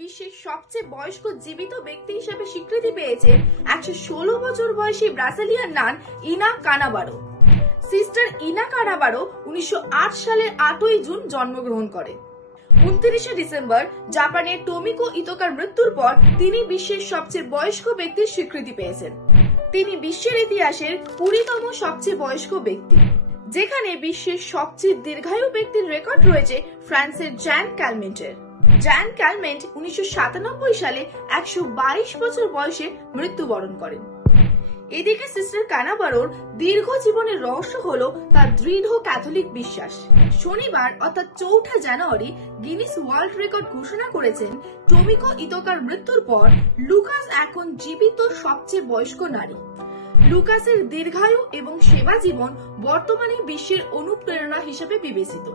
বিশ্বের সবচেয়ে বয়স্ক জীবিত ব্যক্তি হিসেবে স্বীকৃতি পেয়েছেন 116 বছর বয়সী ব্রাজিলিয়ান নান ইনা কানাবারো। সিস্টার ইনা কানাবারো 1908 সালের 8ই জুন জন্মগ্রহণ করেন। 29শে ডিসেম্বর জাপানের টোমিকো ইতোকার মৃত্যুর পর তিনি বিশ্বের সবচেয়ে বয়স্ক ব্যক্তির স্বীকৃতি পেয়েছেন। তিনি বিশ্বের ইতিহাসের 20তম সবচেয়ে বয়স্ক ব্যক্তি, যেখানে বিশ্বের সবচেয়ে দীর্ঘায়ু ব্যক্তির রেকর্ড রয়েছে ফ্রান্সের জ্যান ক্যালমেন্টের। জ্যান ক্যালমেন্ট 1997 সালে 122 বছর বয়সে মৃত্যুবরণ করেন। এদিকে সিস্টার কানাবারোর দীর্ঘ জীবনের রহস্য হলো তার দৃঢ় ক্যাথলিক বিশ্বাস। শনিবার অর্থাৎ 4 জানুয়ারি গিনিস ওয়ার্ল্ড রেকর্ড ঘোষণা করেছেন টোমিকো ইতোকার মৃত্যুর পর লুকাস এখন জীবিত সবচেয়ে বয়স্ক নারী। লুকাসের দীর্ঘায়ু এবং সেবা জীবন বর্তমানে বিশ্বের অনুপ্রেরণা হিসেবে বিবেচিত।